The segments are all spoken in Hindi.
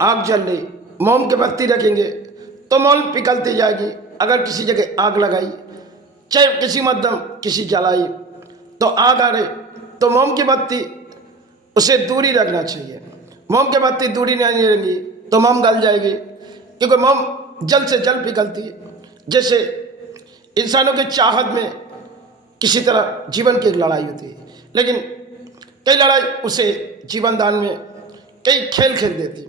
आग जल रही, मोम की बत्ती रखेंगे तो मोम पिघलती जाएगी। अगर किसी जगह आग लगाई, चाहे किसी मध्यम किसी जलाई, तो आग आ रही तो मोम की बत्ती उसे दूरी रखना चाहिए। मोम की बत्ती दूरी नहीं रहेगी तो मोम गल जाएगी, क्योंकि मोम जल्द से जल्द पिघलती है। जैसे इंसानों की चाहत में किसी तरह जीवन की एक लड़ाई होती है, लेकिन कई लड़ाई उसे जीवन दान में कई खेल खेल देती,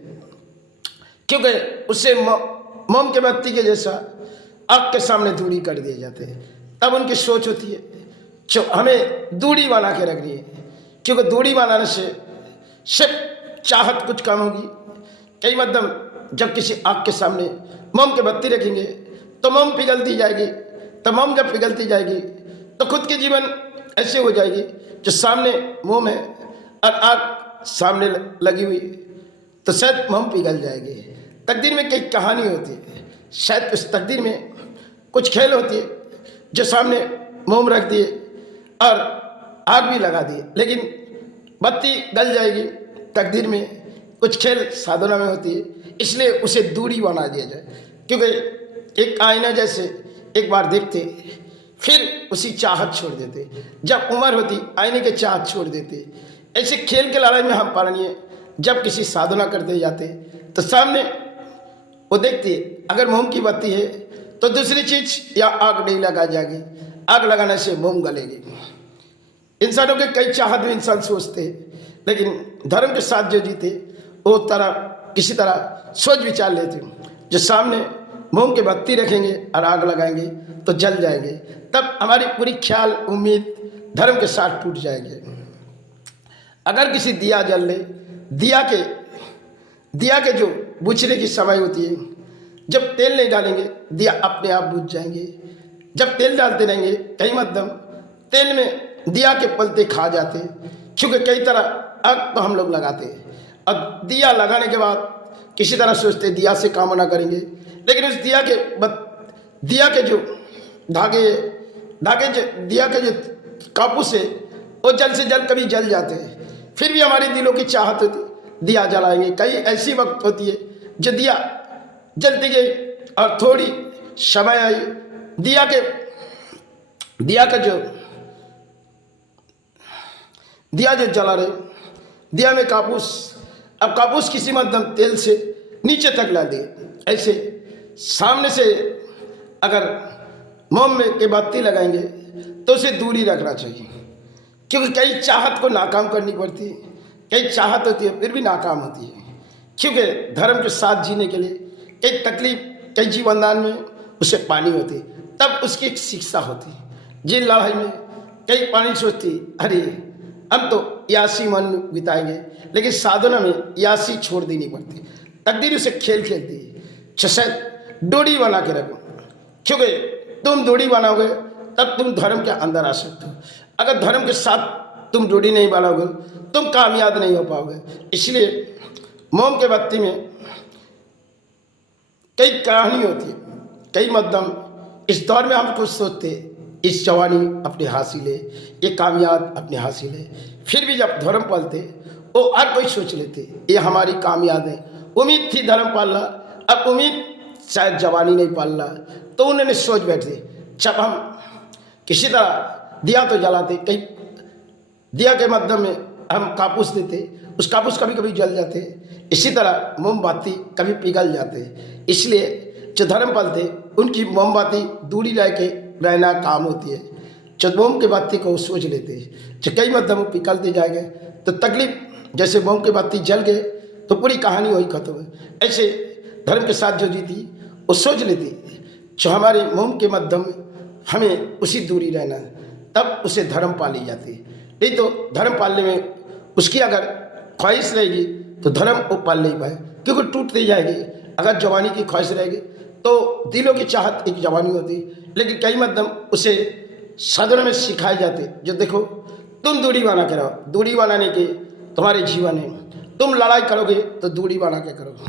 क्योंकि उसे मोम के बत्ती के जैसा आग के सामने दूरी कर दिए जाते हैं। तब उनकी सोच होती है जो हमें दूरी बना के रखनी है, क्योंकि दूरी बनाने से सिर्फ चाहत कुछ कम होगी। कई मध्यम जब किसी आग के सामने मोम की बत्ती रखेंगे तो मोम पिघलती जाएगी, तो मोम जब पिघलती जाएगी तो खुद के जीवन ऐसे हो जाएगी जो सामने मोम है और आग सामने लगी हुई तो शायद मोम पिघल जाएगी। तकदीर में कई कहानी होती है, शायद उस तकदीर में कुछ खेल होती है जो सामने मोम रख दिए और आग भी लगा दिए, लेकिन बत्ती गल जाएगी। तकदीर में कुछ खेल साधना में होती है, इसलिए उसे दूरी बना दिया जाए, क्योंकि एक आईना जैसे एक बार देखते फिर उसी चाहत छोड़ देते, जब उम्र होती आईने के चाहत छोड़ देते। ऐसे खेल के लड़ाई में हम पालनीय जब किसी साधना करते जाते तो सामने वो देखते अगर मोम की बत्ती है तो दूसरी चीज या आग नहीं लगा जाएगी, आग लगाने से मोम गलेगी। इंसानों के कई चाहत में इंसान सोचते, लेकिन धर्म के साथ जो जीते वो किसी तरह सोच विचार लेते जो सामने मोम की बत्ती रखेंगे और आग लगाएंगे तो जल जाएंगे, तब हमारी पूरी ख्याल उम्मीद धर्म के साथ टूट जाएंगे। अगर किसी दिया जल ले, दिया के जो बुझने की समय होती है, जब तेल नहीं डालेंगे दिया अपने आप बुझ जाएंगे। जब तेल डालते रहेंगे कई मध्यम तेल में दिया के पलते खा जाते, क्योंकि कई तरह आग तो हम लोग लगाते हैं। अब दिया लगाने के बाद किसी तरह सोचते दिया से कामना करेंगे, लेकिन उस दिया के जो धागे दिया के जो कापूस है वो जल्द से जल्द कभी जल जाते हैं। फिर भी हमारे दिलों की चाहत होती दिया जलाएंगे। कई ऐसी वक्त होती है जो दिया जलती गई और थोड़ी समय आई, दिया जो जला रहे, दिया में कापूस, अब कापूस किसी मध्यम तेल से नीचे तक ला दिए। ऐसे सामने से अगर मोम में के बत्ती लगाएंगे तो उसे दूरी रखना चाहिए, क्योंकि कई चाहत को नाकाम करनी पड़ती है, कई चाहत होती है फिर भी नाकाम होती है, क्योंकि धर्म के साथ जीने के लिए कई तकलीफ कई जीवनदान में उसे पानी होती है, तब उसकी एक शिक्षा होती है। जिन लड़ाई में कई पानी सोचती अरे हम तो यासी मन बिताएंगे, लेकिन साधना में यासी छोड़ देनी पड़ती, तकदीर उसे खेल खेलती है। शायद डोरी बना के रखो, क्योंकि तुम डोरी बनाओगे तब तुम धर्म के अंदर आ सकते हो। अगर धर्म के साथ तुम डोरी नहीं बनाओगे तुम कामयाब नहीं हो पाओगे। इसलिए मोम के बत्ती में कई कहानी होती है, कई मध्यम इस दौर में हम कुछ सोचते इस जवानी अपने हासिल है, ये कामयाब अपने हासिल है, फिर भी जब धर्म पालते वो हर कोई सोच लेते ये हमारी कामयाब है। उम्मीद थी धर्म पालना, अब उम्मीद शायद जवानी नहीं पालना, तो उन्होंने सोच बैठे जब हम किसी तरह दिया तो जलाते, कई दिया के मध्यम में हम कापूस देते, उस कापूस कभी कभी जल जाते, इसी तरह मोमबत्ती कभी पिघल जाते। इसलिए जो धर्म पालते उनकी मोमबत्ती दूरी रह के रहना काम होती है। जो मोम की बत्ती को सोच लेते जो कई मध्यम पिघलते जाएंगे तो तकलीफ, जैसे मोम की बत्ती जल गए तो पूरी कहानी वही खत्म है। ऐसे धर्म के साथ जो जीती वो सोच लेती जो हमारे मोम के मध्यम हमें उसी दूरी रहना, तब उसे धर्म पाली जाती। नहीं तो धर्म पालने में उसकी अगर ख्वाहिश रहेगी तो धर्म वो पाल नहीं पाए, क्योंकि टूटती जाएगी। अगर जवानी की ख्वाहिश रहेगी तो दिलों की चाहत एक जवानी होती, लेकिन कई मध्यम उसे साधना में सिखाए जाते जो देखो तुम दूरी बना के रहो, दूरी बनाने के तुम्हारे जीवन है, तुम लड़ाई करोगे तो दूरी बना के करो।